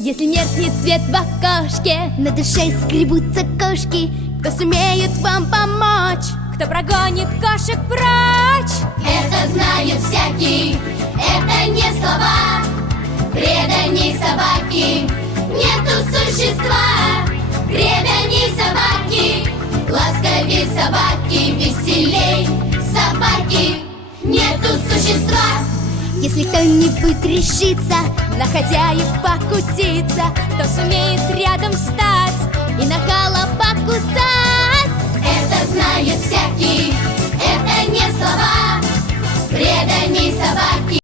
Если меркнет свет в окошке, на душе скребутся кошки. кто сумеет вам помочь, кто прогонит кошек прочь. Это знает всякий, это не слова. Преданней собаки нету существа. Преданней собаки, ласковей собаки, веселей собаки нету существа. Если кто-нибудь решится На хозяев покуситься, кто сумеет рядом встать,